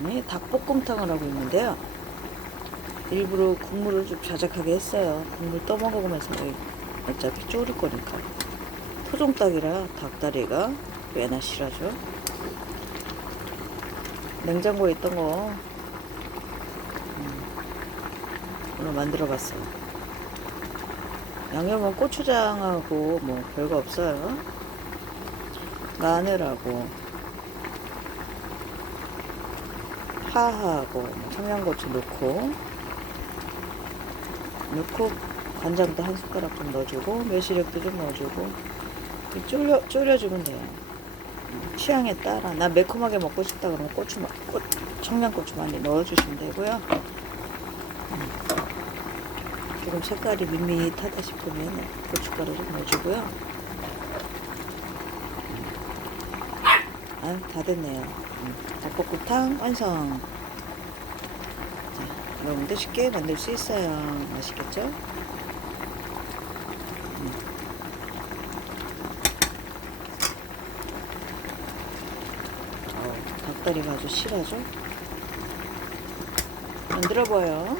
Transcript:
네, 닭볶음탕을 하고 있는데요. 일부러 국물을 좀 자작하게 했어요. 국물 떠먹으면서 어차피 졸일 거니까. 토종닭이라 닭다리가 꽤나 실하죠. 냉장고에 있던 거 음, 오늘 만들어 봤어요. 양념은 고추장하고 뭐 별거 없어요. 마늘하고 파하고 뭐 청양고추 넣고 넣고 간장도 한 숟가락 좀 넣어주고 매실액도 좀 넣어주고 졸여, 졸여주면 돼요. 취향에 따라 나 매콤하게 먹고 싶다 그러면 고추 마- 고, 청양고추 많이 넣어주시면 되고요. 음. 조금 색깔이 밋밋하다 싶으면 고춧가루 좀 넣어주고요. 아, 다 됐네요. 음, 닭볶음탕 완성. 자, 여러분도 쉽게 만들 수 있어요. 맛있겠죠? 음. 닭다리가 아주 실하죠? 만들어봐요.